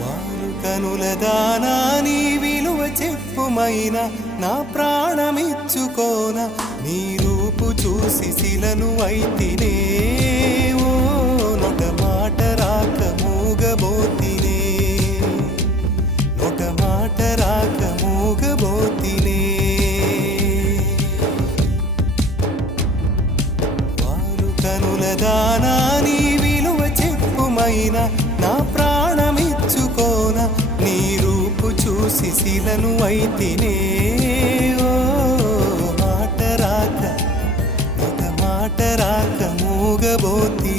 వాలు కనుల దానా నీ విలువ చెప్పుమైనా నా ప్రాణమిచ్చుకోన నీ రూపు చూసి శిలను అయితినే ఓ నొట మాట రాక మూగబోతినే నొట మాట రాక మూగబోతినే వాలు కనుల దానా నీ విలువ చెప్పుమైనా నా ప్రాణమిచ్చుకోన నీ రూపు చూసి శిలను అయితినే ఓ మాట రాక ఒక మాట రాక మూగబోతి